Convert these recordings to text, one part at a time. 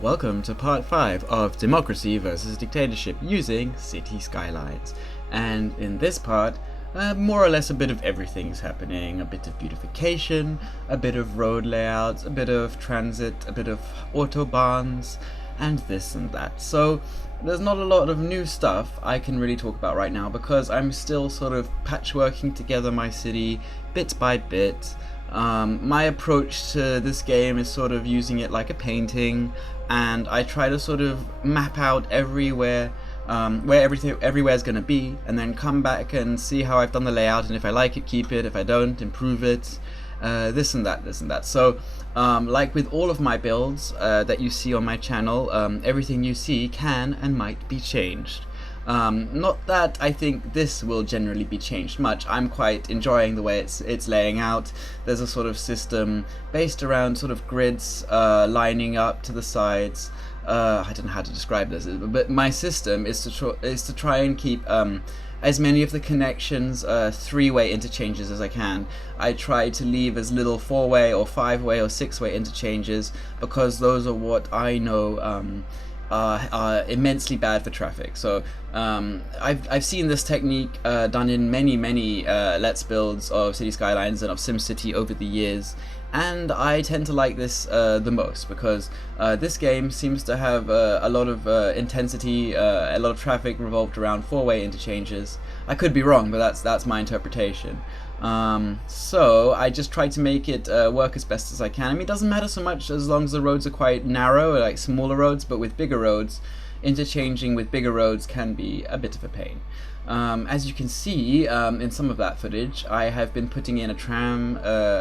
Welcome to part 5 of Democracy versus Dictatorship using Cities Skylines. And in this part, more or less a bit of everything's happening. A bit of beautification, a bit of road layouts, a bit of transit, a bit of autobahns, and this and that. So there's not a lot of new stuff I can really talk about right now because I'm still sort of patchworking together my city bit by bit. My approach to this game is sort of using it like a painting, and I try to sort of map out everywhere where everywhere's going to be, and then come back and see how I've done the layout, and if I like it, keep it, if I don't, improve it, this and that. So like with all of my builds that you see on my channel, everything you see can and might be changed. Not that I think this will generally be changed much. I'm quite enjoying the way it's laying out. There's a sort of system based around sort of grids lining up to the sides. I don't know how to describe this, but my system is to try and keep as many of the connections three-way interchanges as I can. I try to leave as little four-way or five-way or six-way interchanges because those are what I know are immensely bad for traffic. So I've seen this technique done in many Let's Builds of City Skylines and of SimCity over the years, and I tend to like this the most because this game seems to have a lot of intensity, a lot of traffic revolved around four-way interchanges. I could be wrong, but that's my interpretation. So I just try to make it work as best as I can. I mean, it doesn't matter so much as long as the roads are quite narrow, like smaller roads, but with bigger roads, interchanging with bigger roads can be a bit of a pain. As you can see in some of that footage, I have been putting in a tram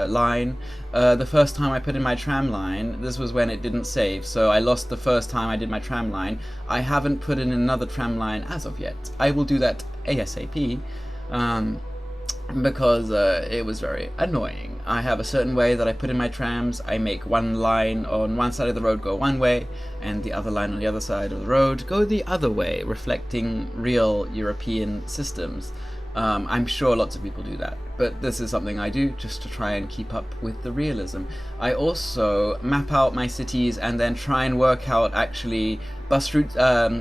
line. The first time I put in my tram line, this was when it didn't save, so I lost the first time I did my tram line. I haven't put in another tram line as of yet. I will do that ASAP. Because it was very annoying. I have a certain way that I put in my trams. I make one line on one side of the road go one way, and the other line on the other side of the road go the other way, reflecting real European systems. I'm sure lots of people do that, but this is something I do just to try and keep up with the realism. I also map out my cities and then try and work out actually bus routes,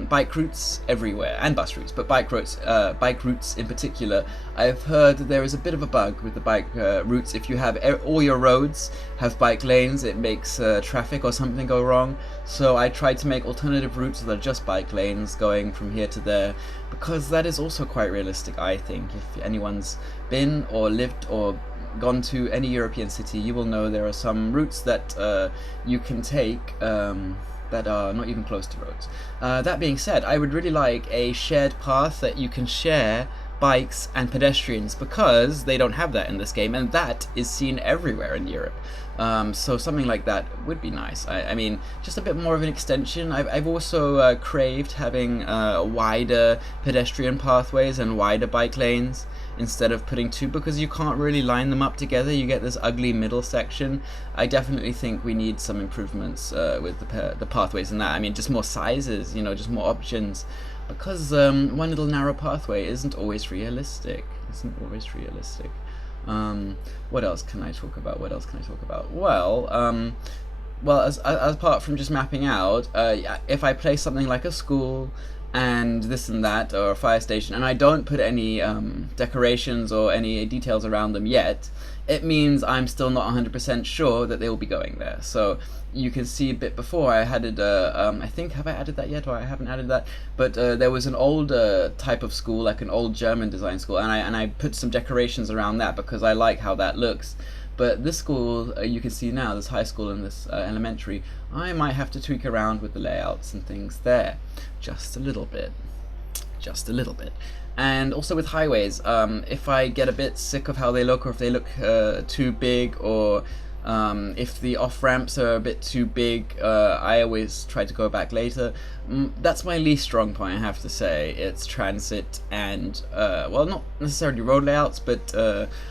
bike routes everywhere, and bus routes, but bike routes in particular. I've heard that there is a bit of a bug with the bike routes. If you have all your roads have bike lanes, it makes traffic or something go wrong. So I tried to make alternative routes that are just bike lanes going from here to there, because that is also quite realistic, I think. If anyone's been or lived or gone to any European city, you will know there are some routes that you can take that are not even close to roads. That being said, I would really like a shared path that you can share bikes and pedestrians, because they don't have that in this game, and that is seen everywhere in Europe. So something like that would be nice. I mean, just a bit more of an extension. I've also craved having wider pedestrian pathways and wider bike lanes instead of putting two, because you can't really line them up together. You get this ugly middle section. I definitely think we need some improvements with the pathways and that. I mean, just more sizes, you know, just more options, because one little narrow pathway isn't always realistic. What else can I talk about? Well, as apart from just mapping out, if I place something like a school and this and that, or a fire station, and I don't put any decorations or any details around them yet, it means I'm still not 100% sure that they will be going there. So you can see a bit before I added, I think, have I added that yet, or I haven't added that, but there was an old type of school, like an old German design school, and I put some decorations around that because I like how that looks. But this school, you can see now, this high school and this elementary, I might have to tweak around with the layouts and things there, just a little bit. And also with highways, if I get a bit sick of how they look, or if they look too big, or if the off-ramps are a bit too big, I always try to go back later. That's my least strong point, I have to say. It's transit and, well, not necessarily road layouts, but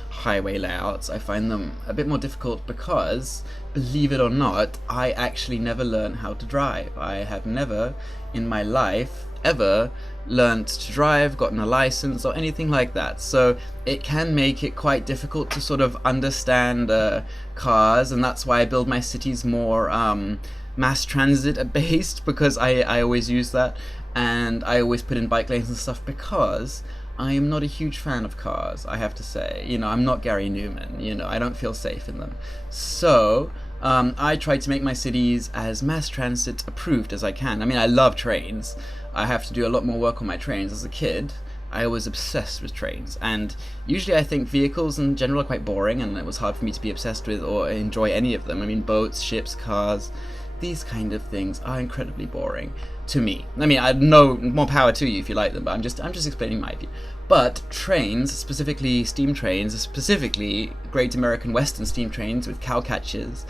highway layouts. I find them a bit more difficult because, believe it or not, I actually never learned how to drive. I have never in my life ever learnt to drive, gotten a license, or anything like that. So it can make it quite difficult to sort of understand cars, and that's why I build my cities more mass transit based, because I always use that, and I always put in bike lanes and stuff because I am not a huge fan of cars, I have to say. I'm not Gary Newman, I don't feel safe in them. So, I try to make my cities as mass transit approved as I can. I mean, I love trains. I have to do a lot more work on my trains. As a kid, I was obsessed with trains, and usually I think vehicles in general are quite boring, and it was hard for me to be obsessed with or enjoy any of them. I mean, boats, ships, cars, these kind of things are incredibly boring to me. I mean, I know more power to you if you like them, but I'm just explaining my view. But trains, specifically steam trains, specifically Great American Western steam trains with cow catchers,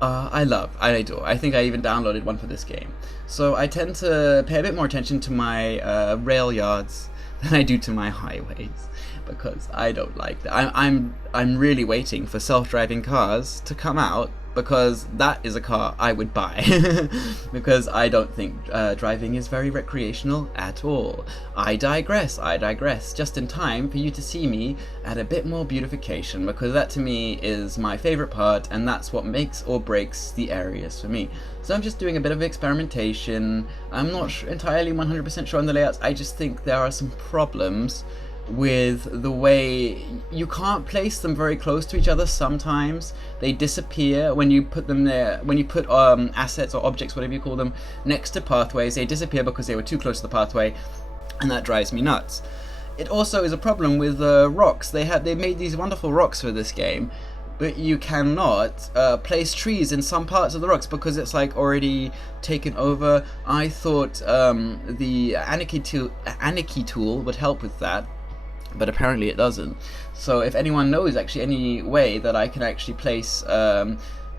I adore. I think I even downloaded one for this game. So I tend to pay a bit more attention to my rail yards than I do to my highways, because I don't like that. I'm really waiting for self-driving cars to come out, because that is a car I would buy. Because I don't think driving is very recreational at all. I digress, just in time for you to see me add a bit more beautification, because that to me is my favorite part, and that's what makes or breaks the areas for me. So I'm just doing a bit of experimentation. I'm not entirely 100% sure on the layouts. I just think there are some problems with the way you can't place them very close to each other. Sometimes they disappear when you put them there, when you put assets or objects, whatever you call them, next to pathways. They disappear because they were too close to the pathway, and that drives me nuts. It also is a problem with rocks. They made these wonderful rocks for this game, but you cannot place trees in some parts of the rocks because it's like already taken over. I thought the Anarchy tool would help with that, but apparently it doesn't. So if anyone knows actually any way that I can actually place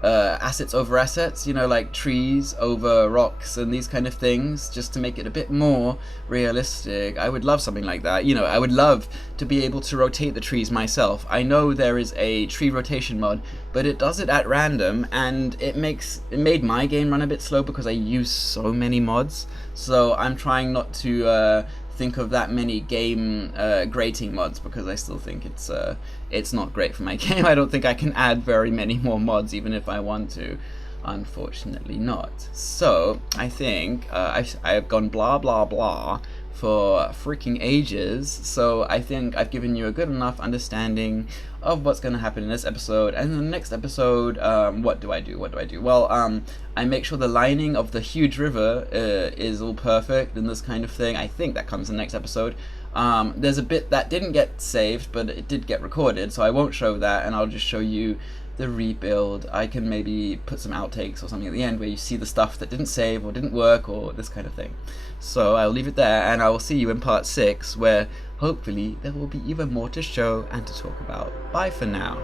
assets over assets, like trees over rocks and these kind of things, just to make it a bit more realistic, I would love something like that. I would love to be able to rotate the trees myself. I know there is a tree rotation mod, but it does it at random, and it made my game run a bit slow because I use so many mods. So I'm trying not to think of that many game grating mods, because I still think it's not great for my game. I don't think I can add very many more mods even if I want to. Unfortunately not. So I think I've gone blah blah blah for freaking ages, so I think I've given you a good enough understanding of what's going to happen in this episode. And in the next episode, what do I do? Well, I make sure the lining of the huge river is all perfect and this kind of thing. I think that comes in the next episode. There's a bit that didn't get saved, but it did get recorded, so I won't show that, and I'll just show you the rebuild. I can maybe put some outtakes or something at the end where you see the stuff that didn't save or didn't work or this kind of thing. So I'll leave it there, and I will see you in part 6, where hopefully there will be even more to show and to talk about. Bye for now.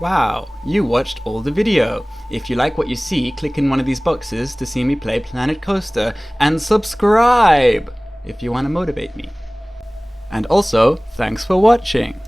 Wow, you watched all the video. If you like what you see, click in one of these boxes to see me play Planet Coaster, and subscribe if you want to motivate me. And also, thanks for watching.